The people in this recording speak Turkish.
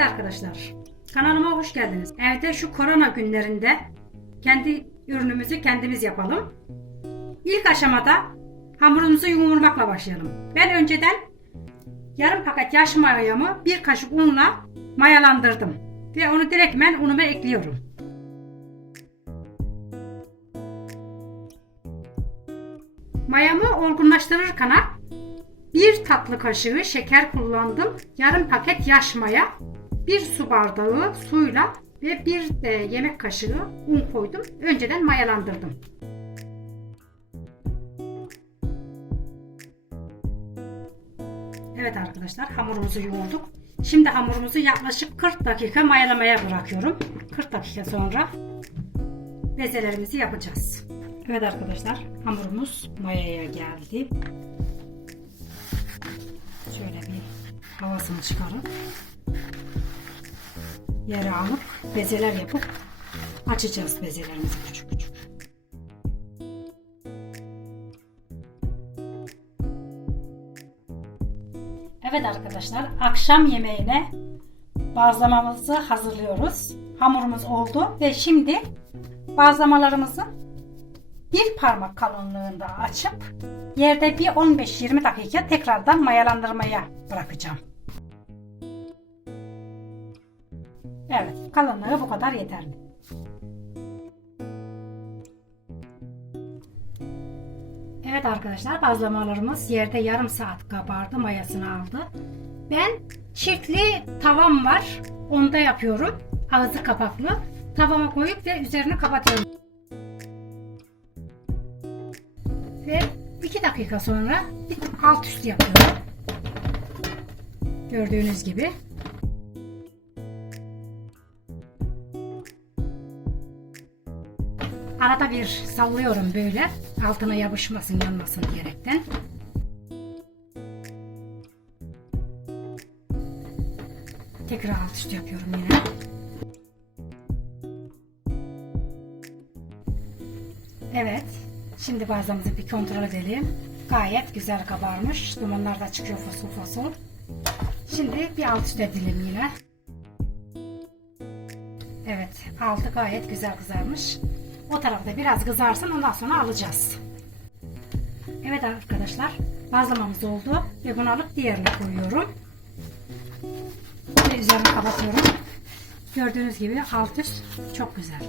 arkadaşlar. Kanalıma hoş geldiniz. Evde şu korona günlerinde kendi ürünümüzü kendimiz yapalım. İlk aşamada hamurumuzu yoğurmakla başlayalım. Ben önceden yarım paket yaş mayamı bir kaşık unla mayalandırdım. Ve onu direktmen unuma ekliyorum. Mayamı olgunlaştırırken bir tatlı kaşığı şeker kullandım. Yarım paket yaş maya, bir su bardağı suyla ve bir de yemek kaşığı un koydum. Önceden mayalandırdım. Evet arkadaşlar hamurumuzu yoğurduk. Şimdi hamurumuzu yaklaşık 40 dakika mayalamaya bırakıyorum. 40 dakika sonra bezelerimizi yapacağız. Evet arkadaşlar hamurumuz mayaya geldi. Şöyle bir havasını çıkarıp yere alıp bezeler yapıp açacağız bezelerimizi küçük küçük. Evet arkadaşlar akşam yemeğine bazlamamızı hazırlıyoruz. Hamurumuz oldu ve şimdi bazlamalarımızı bir parmak kalınlığında açıp yerde bir 15-20 dakika tekrardan mayalandırmaya bırakacağım. Evet kalınlığı bu kadar yeterli. Evet arkadaşlar bazlamalarımız yerde yarım saat kabardı mayasını aldı. Ben çiftli tavam var onda yapıyorum ağzı kapaklı. Tavama koyup ve üzerine kapatıyorum. Ve 2 dakika sonra bir alt üst yapıyorum. Gördüğünüz gibi. Arada bir sallıyorum böyle. Altına yapışmasın yanmasın diyerekten. Tekrar alt üst yapıyorum yine. Evet. Şimdi bazlamızı bir kontrol edelim. Gayet güzel kabarmış. Dumanlar da çıkıyor fosul fosul. Şimdi bir alt üst edelim yine. Evet. Altı gayet güzel kızarmış. O tarafta biraz kızarsın ondan sonra alacağız. Evet arkadaşlar. Bazlamamız oldu. Ve bunu alıp diğerine koyuyorum. Ve üzerini kapatıyorum. Gördüğünüz gibi alt üst çok güzel.